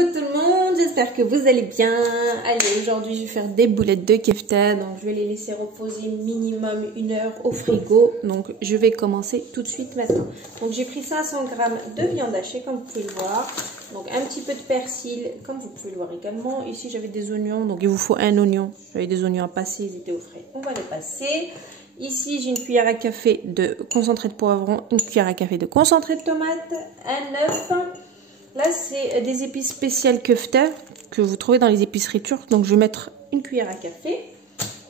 Coucou tout le monde, j'espère que vous allez bien. Allez, aujourd'hui je vais faire des boulettes de kefta, donc je vais les laisser reposer minimum 1 heure au frigo. Donc je vais commencer tout de suite maintenant. Donc j'ai pris 500 g de viande hachée comme vous pouvez le voir. Donc un petit peu de persil comme vous pouvez le voir également. Ici j'avais des oignons, donc il vous faut un oignon. J'avais des oignons à passer, ils étaient au frais. On va les passer. Ici j'ai une cuillère à café de concentré de poivron, une cuillère à café de concentré de tomate, un œuf. Là, c'est des épices spéciales kefta que vous trouvez dans les épiceries turques. Donc, je vais mettre une cuillère à café.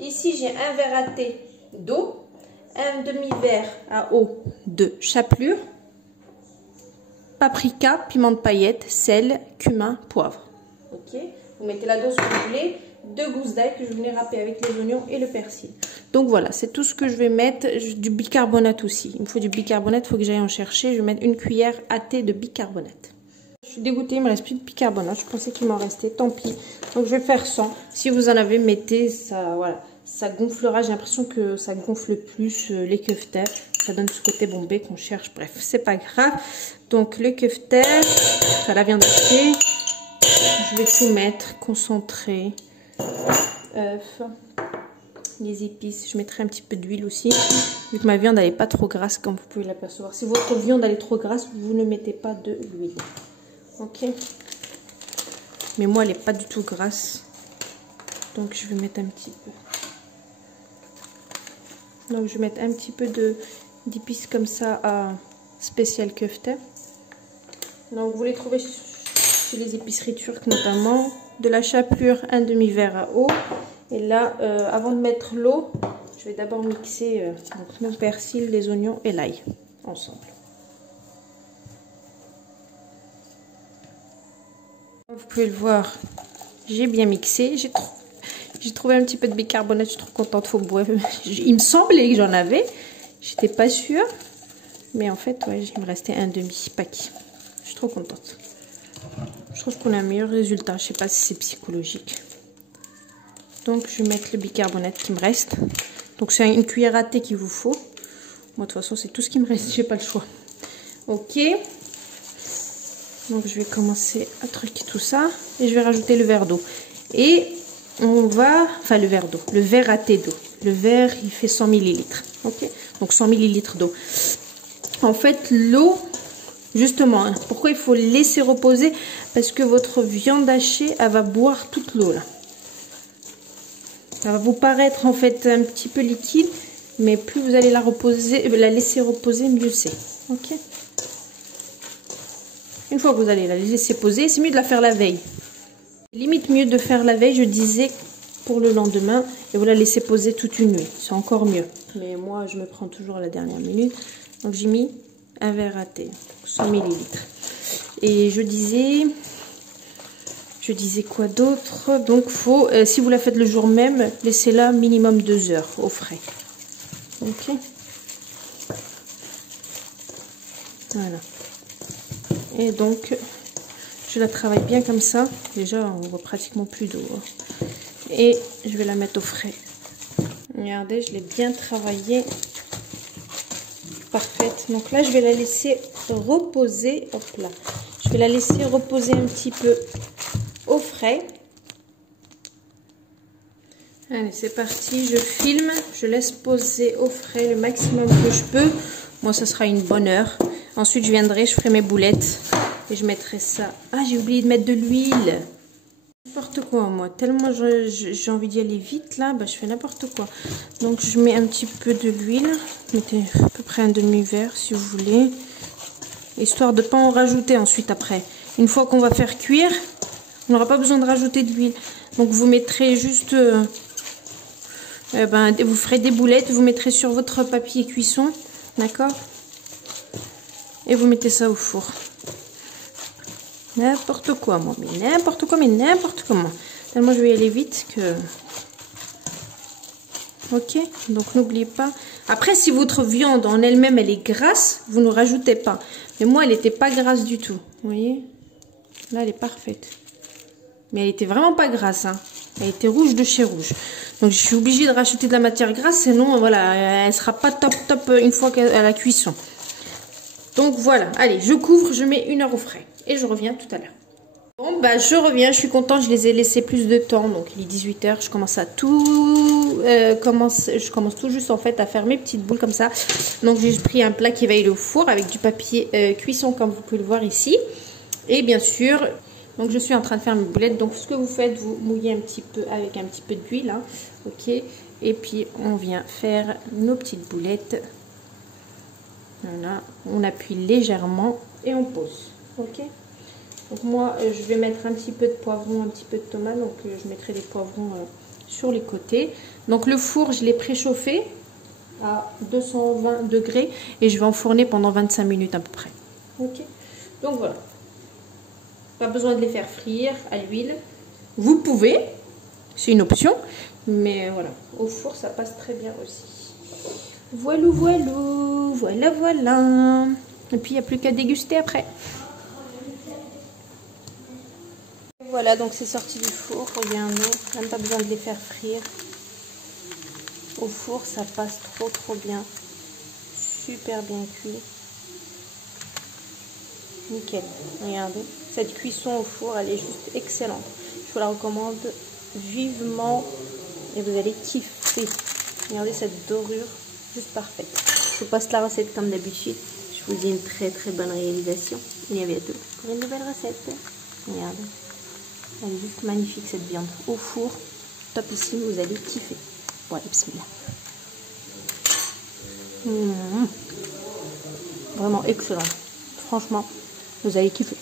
Ici, j'ai un verre à thé d'eau, un demi-verre à eau de chapelure, paprika, piment de paillettes, sel, cumin, poivre. Ok. Vous mettez la dose que vous voulez. 2 gousses d'ail que je venais râper avec les oignons et le persil. Donc voilà, c'est tout ce que je vais mettre. Du bicarbonate aussi. Il me faut du bicarbonate, il faut que j'aille en chercher. Je vais mettre une cuillère à thé de bicarbonate. Je suis dégoûtée, il me reste plus de bicarbonate. Je pensais qu'il m'en restait, tant pis. Donc je vais faire 100. Si vous en avez, mettez ça. Voilà, ça gonflera. J'ai l'impression que ça gonfle plus les kefta. Ça donne ce côté bombé qu'on cherche. Bref, c'est pas grave. Donc le kefta, ça la viande hachée. Je vais tout mettre, concentré, œuf, les épices. Je mettrai un petit peu d'huile aussi. Vu que ma viande elle n'est pas trop grasse, comme vous pouvez l'apercevoir. Si votre viande elle est trop grasse, vous ne mettez pas de l'huile. Ok, mais moi elle n'est pas du tout grasse, donc je vais mettre un petit peu. Donc je vais mettre un petit peu d'épices comme ça à spécial kefta. Donc vous les trouvez chez les épiceries turques notamment. De la chapelure, un demi-verre à eau. Et là, avant de mettre l'eau, je vais d'abord mixer donc mon persil, les oignons et l'ail ensemble. Vous pouvez le voir, j'ai bien mixé. J'ai trouvé un petit peu de bicarbonate, je suis trop contente. Il me semblait que j'en avais, j'étais pas sûre. Mais en fait, ouais, il me restait un demi-paquet. Je suis trop contente. Je trouve qu'on a un meilleur résultat. Je sais pas si c'est psychologique. Donc, je vais mettre le bicarbonate qui me reste. Donc, c'est une cuillère à thé qu'il vous faut. Moi, de toute façon, c'est tout ce qui me reste. J'ai pas le choix. Ok. Donc je vais commencer à truquer tout ça et je vais rajouter le verre d'eau. Et on va, enfin le verre d'eau, le verre à thé d'eau. Le verre il fait 100 ml. Ok, donc 100 ml d'eau. En fait l'eau, justement, hein, pourquoi il faut laisser reposer? Parce que votre viande hachée, elle va boire toute l'eau là. Ça va vous paraître en fait un petit peu liquide, mais plus vous allez la laisser reposer, mieux c'est. Ok. Une fois que vous allez la laisser poser, c'est mieux de la faire la veille. Limite mieux de faire la veille, je disais, pour le lendemain. Et vous la laissez poser toute une nuit. C'est encore mieux. Mais moi, je me prends toujours à la dernière minute. Donc, j'ai mis un verre à thé. 100 ml. Et je disais quoi d'autre? Donc, si vous la faites le jour même, laissez-la minimum 2 heures au frais. Ok. Voilà. Et donc, je la travaille bien comme ça. Déjà, on voit pratiquement plus d'eau. Et je vais la mettre au frais. Regardez, je l'ai bien travaillée. Parfaite. Donc là, je vais la laisser reposer. Hop là. Je vais la laisser reposer un petit peu au frais. Allez, c'est parti. Je filme. Je laisse poser au frais le maximum que je peux. Moi, ça sera une bonne heure. Ensuite, je viendrai, je ferai mes boulettes et je mettrai ça. Ah, j'ai oublié de mettre de l'huile. N'importe quoi, moi. Tellement j'ai envie d'y aller vite, là, bah, je fais n'importe quoi. Donc, je mets un petit peu de l'huile. Mettez à peu près un demi-verre, si vous voulez. Histoire de ne pas en rajouter ensuite, après. Une fois qu'on va faire cuire, on n'aura pas besoin de rajouter de l'huile. Donc, vous mettrez juste... vous ferez des boulettes, vous mettrez sur votre papier cuisson. D'accord ? Et vous mettez ça au four. N'importe quoi, moi. Mais n'importe quoi, mais n'importe comment. Tellement je vais y aller vite que... Ok, donc n'oubliez pas. Après, si votre viande en elle-même, elle est grasse, vous ne rajoutez pas. Mais moi, elle n'était pas grasse du tout. Vous voyez? Là, elle est parfaite. Mais elle était vraiment pas grasse. Hein. Elle était rouge de chez rouge. Donc, je suis obligée de rajouter de la matière grasse. Sinon, voilà, elle sera pas top une fois à la cuisson. Donc voilà, allez, je couvre, je mets 1 heure au frais et je reviens tout à l'heure. Bon, bah, je reviens, je suis contente, je les ai laissés plus de temps, donc il est 18 h, je commence à je commence tout juste en fait à faire mes petites boules comme ça. Donc j'ai pris un plat qui va aller au four avec du papier cuisson comme vous pouvez le voir ici. Et bien sûr, donc je suis en train de faire mes boulettes, donc ce que vous faites, vous mouillez un petit peu avec un petit peu d'huile, hein, ok. Et puis on vient faire nos petites boulettes. Voilà, on appuie légèrement et on pose, ok. Donc moi, je vais mettre un petit peu de poivron, un petit peu de tomate. Donc je mettrai des poivrons sur les côtés. Donc le four, je l'ai préchauffé à 220 degrés. Et je vais enfourner pendant 25 minutes à peu près. Ok. Donc voilà. Pas besoin de les faire frire à l'huile. Vous pouvez, c'est une option. Mais voilà, au four, ça passe très bien aussi. Voilou, voilou, voilà, voilà. Et puis il n'y a plus qu'à déguster après. Voilà, donc c'est sorti du four, regardez, même pas besoin de les faire frire. Au four, ça passe trop bien, super bien cuit. Nickel, regardez, cette cuisson au four, elle est juste excellente. Je vous la recommande vivement et vous allez kiffer. Regardez cette dorure, juste parfaite. Je vous passe la recette comme d'habitude. Je vous dis une très bonne réalisation. Et à bientôt pour une nouvelle recette. Regardez. Elle est juste magnifique cette viande au four, topissime, vous allez kiffer. Voilà, bismillah. Vraiment excellent. Franchement, vous allez kiffer.